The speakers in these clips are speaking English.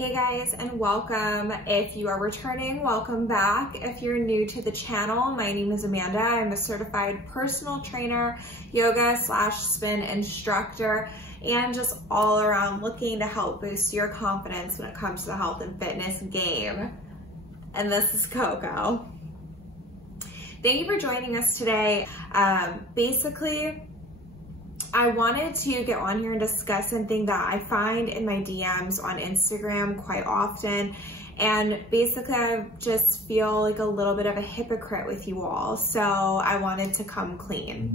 Hey guys, and welcome. If you are returning, welcome back. If you're new to the channel, my name is Amanda. I'm a certified personal trainer, yoga/spin instructor, and just all around looking to help boost your confidence when it comes to the health and fitness game. And this is Coco. Thank you for joining us today. Basically, I wanted to get on here and discuss something that I find in my DMs on Instagram quite often. And basically, I just feel like a little bit of a hypocrite with you all. So I wanted to come clean.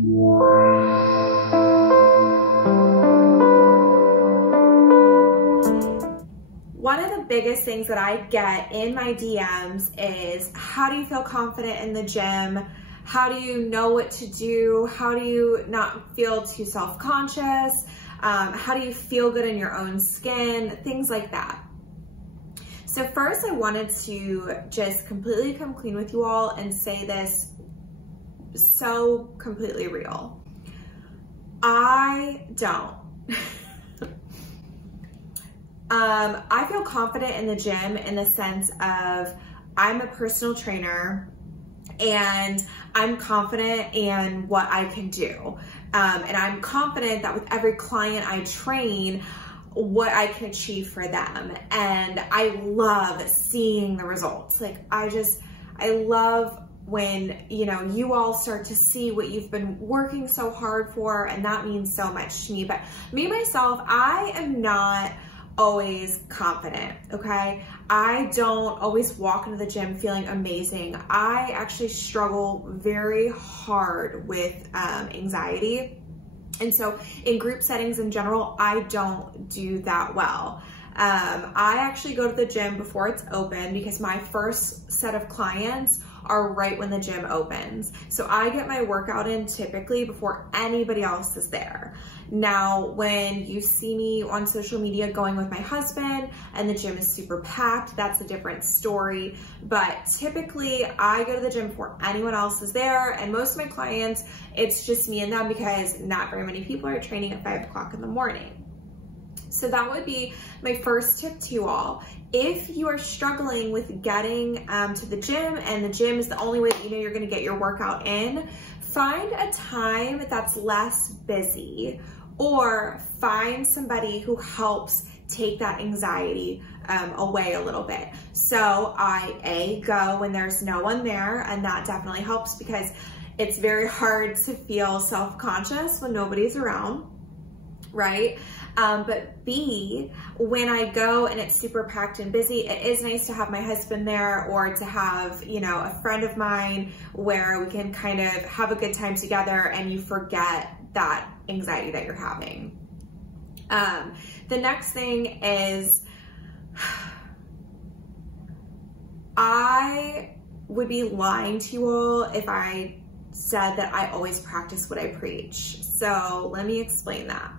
One of the biggest things that I get in my DMs is, how do you feel confident in the gym? How do you know what to do? How do you not feel too self-conscious? How do you feel good in your own skin? Things like that. So first, I wanted to just completely come clean with you all and say this so completely real. I don't. I feel confident in the gym in the sense of I'm a personal trainer and I'm confident in what I can do. And I'm confident that with every client I train, what I can achieve for them. And I love seeing the results. Like, I love when, you all start to see what you've been working so hard for, and that means so much to me. But me, myself, I am not always confident, okay? I don't always walk into the gym feeling amazing. I actually struggle very hard with anxiety. And so in group settings in general, I don't do that well. I actually go to the gym before it's open because my first set of clients are right when the gym opens. So I get my workout in typically before anybody else is there. Now, when you see me on social media going with my husband and the gym is super packed, that's a different story. But typically I go to the gym before anyone else is there. And most of my clients, it's just me and them because not very many people are training at 5 o'clock in the morning. So that would be my first tip to you all. If you are struggling with getting to the gym and the gym is the only way that you know you're gonna get your workout in, find a time that's less busy or find somebody who helps take that anxiety away a little bit. So I go when there's no one there, and that definitely helps because it's very hard to feel self-conscious when nobody's around, right? But B, when I go and it's super packed and busy, it is nice to have my husband there or to have, a friend of mine where we can kind of have a good time together and you forget that anxiety that you're having. The next thing is, I would be lying to you all if I said that I always practice what I preach. So let me explain that.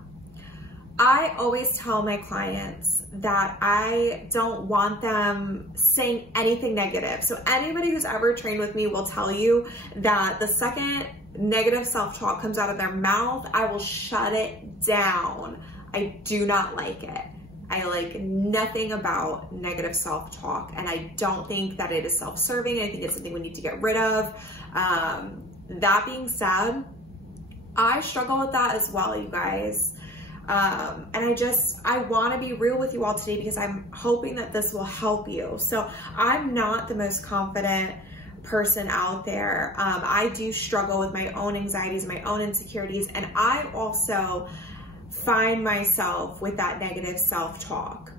I always tell my clients that I don't want them saying anything negative. So anybody who's ever trained with me will tell you that the second negative self-talk comes out of their mouth, I will shut it down. I do not like it. I like nothing about negative self-talk, and I don't think that it is self-serving. I think it's something we need to get rid of. That being said, I struggle with that as well, you guys. And I want to be real with you all today because I'm hoping that this will help you. So I'm not the most confident person out there. I do struggle with my own anxieties, my own insecurities, and I also find myself with that negative self-talk.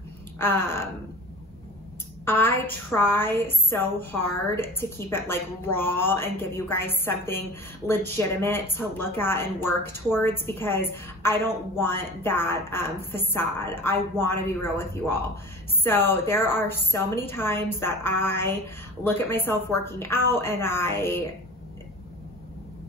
I try so hard to keep it like raw and give you guys something legitimate to look at and work towards because I don't want that facade. I want to be real with you all. So there are so many times that I look at myself working out and I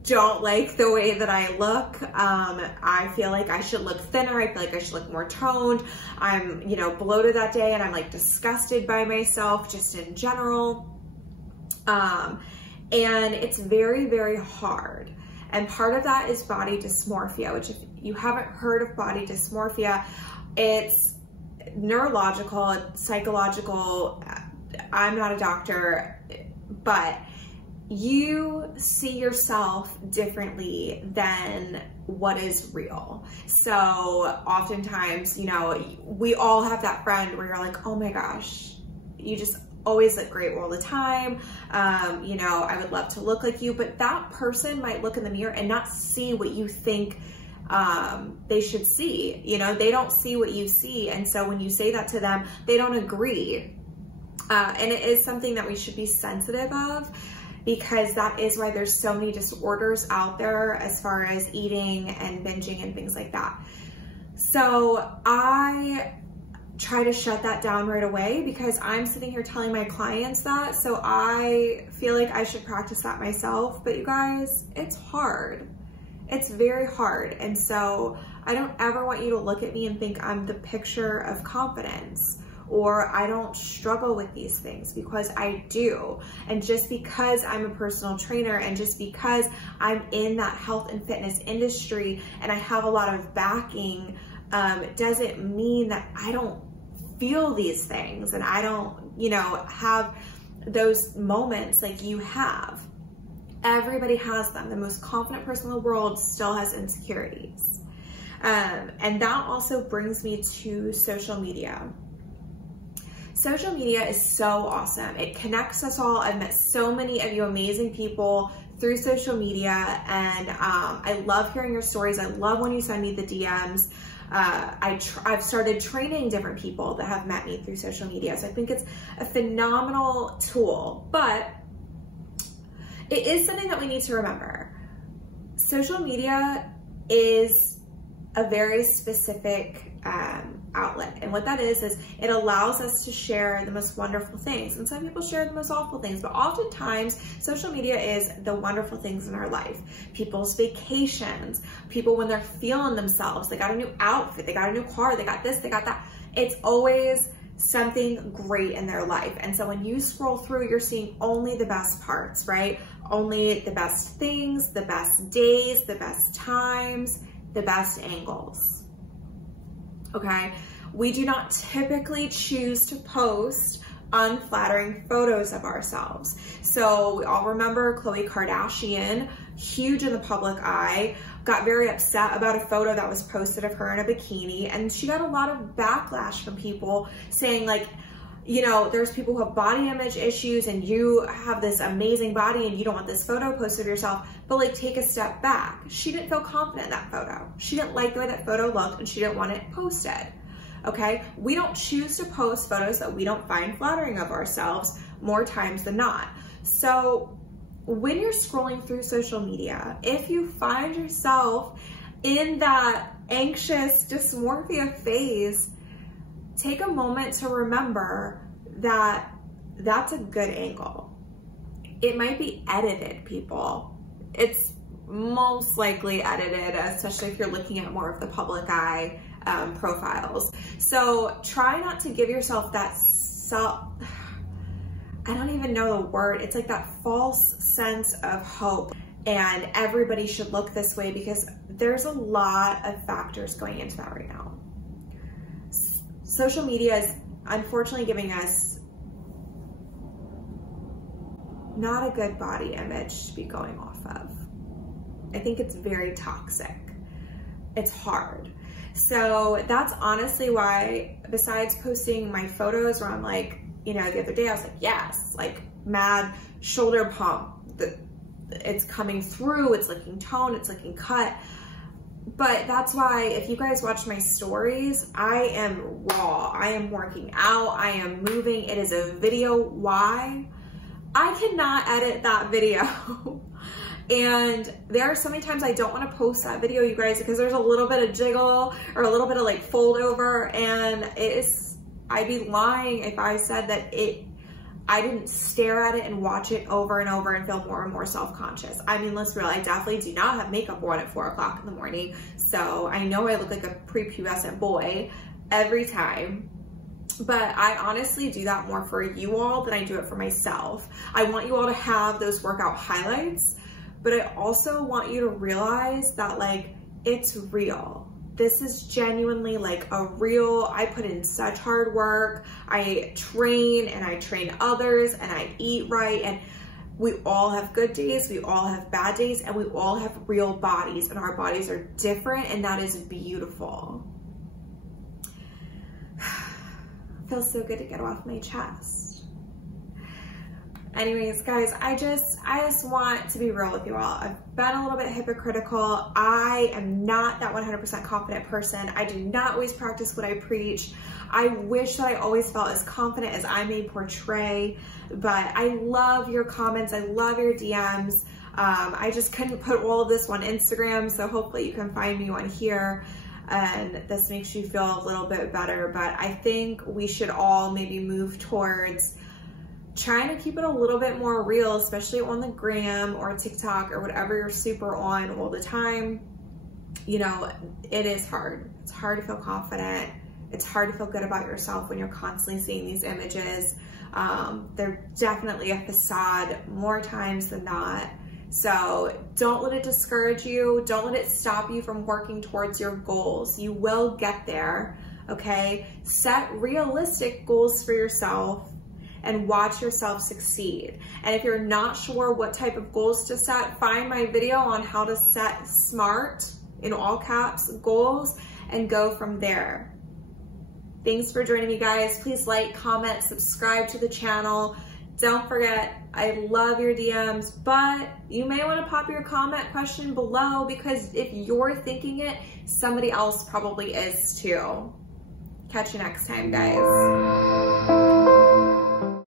don't like the way that I look. I feel like I should look thinner. I feel like I should look more toned. I'm, bloated that day and I'm like disgusted by myself just in general. And it's very, very hard. And part of that is body dysmorphia, which if you haven't heard of body dysmorphia, it's neurological, psychological. I'm not a doctor, but you see yourself differently than what is real. So oftentimes, you know, we all have that friend where you're like, oh my gosh, you just always look great all the time. You know, I would love to look like you, but that person might look in the mirror and not see what you think they should see. You know, they don't see what you see. And so when you say that to them, they don't agree. And it is something that we should be sensitive of, because that is why there's so many disorders out there as far as eating and binging and things like that. So I try to shut that down right away, because I'm sitting here telling my clients that. So I feel like I should practice that myself. But you guys, it's hard. It's very hard. And so I don't ever want you to look at me and think I'm the picture of confidence, or I don't struggle with these things, because I do. And just because I'm a personal trainer, and just because I'm in that health and fitness industry and I have a lot of backing, doesn't mean that I don't feel these things and I don't, you know, have those moments like you have. Everybody has them. The most confident person in the world still has insecurities. And that also brings me to social media. Social media is so awesome. It connects us all. I've met so many of you amazing people through social media, and I love hearing your stories. I love when you send me the DMs. I've started training different people that have met me through social media. So I think it's a phenomenal tool, but it is something that we need to remember. Social media is a very specific outlet. And what that is it allows us to share the most wonderful things. And some people share the most awful things, but oftentimes social media is the wonderful things in our life. People's vacations, people when they're feeling themselves, they got a new outfit, they got a new car, they got this, they got that. It's always something great in their life. And so when you scroll through, you're seeing only the best parts, right? Only the best things, the best days, the best times, the best angles. Okay, we do not typically choose to post unflattering photos of ourselves. So we all remember Khloe Kardashian, huge in the public eye, got very upset about a photo that was posted of her in a bikini, and she got a lot of backlash from people saying, like, you know, there's people who have body image issues and you have this amazing body and you don't want this photo posted of yourself, but like, take a step back. She didn't feel confident in that photo. She didn't like the way that photo looked and she didn't want it posted. Okay, we don't choose to post photos that we don't find flattering of ourselves more times than not. So when you're scrolling through social media, if you find yourself in that anxious dysmorphia phase, take a moment to remember that that's a good angle. It might be edited, people. It's most likely edited, especially if you're looking at more of the public eye profiles. So try not to give yourself that I don't even know the word. It's like that false sense of hope and everybody should look this way, because there's a lot of factors going into that right now. Social media is unfortunately giving us not a good body image to be going off of. I think it's very toxic. It's hard. So that's honestly why, besides posting my photos where I'm like, you know, the other day I was like, yes, like mad shoulder pump, it's coming through, it's looking toned, it's looking cut. But that's why if you guys watch my stories, I am raw. I am working out. I am moving. It is a video. Why? I cannot edit that video. And there are so many times I don't want to post that video, you guys, because there's a little bit of jiggle or a little bit of like fold over, and I'd be lying if I said that I didn't stare at it and watch it over and over and feel more and more self-conscious. I mean, let's be real, I definitely do not have makeup on at 4 o'clock in the morning. So I know I look like a prepubescent boy every time, but I honestly do that more for you all than I do it for myself. I want you all to have those workout highlights, but I also want you to realize that like, it's real. this is genuinely like a real, I put in such hard work. I train and I train others and I eat right. And we all have good days, we all have bad days, and we all have real bodies, and our bodies are different, and that is beautiful. Feels so good to get off my chest. Anyways, guys, I just want to be real with you all. I've been a little bit hypocritical. I am not that 100% confident person. I do not always practice what I preach. I wish that I always felt as confident as I may portray, but I love your comments. I love your DMs. I just couldn't put all of this on Instagram, so hopefully you can find me on here and this makes you feel a little bit better. But I think we should all maybe move towards trying to keep it a little bit more real, especially on the gram or TikTok or whatever you're super on all the time. You know, it is hard. It's hard to feel confident. It's hard to feel good about yourself when you're constantly seeing these images. They're definitely a facade more times than not. So don't let it discourage you. Don't let it stop you from working towards your goals. You will get there, okay? Set realistic goals for yourself and watch yourself succeed. And if you're not sure what type of goals to set, find my video on how to set SMART, in all caps, goals, and go from there. Thanks for joining me, guys. Please like, comment, subscribe to the channel. Don't forget, I love your DMs, but you may want to pop your comment question below, because if you're thinking it, somebody else probably is too. Catch you next time, guys.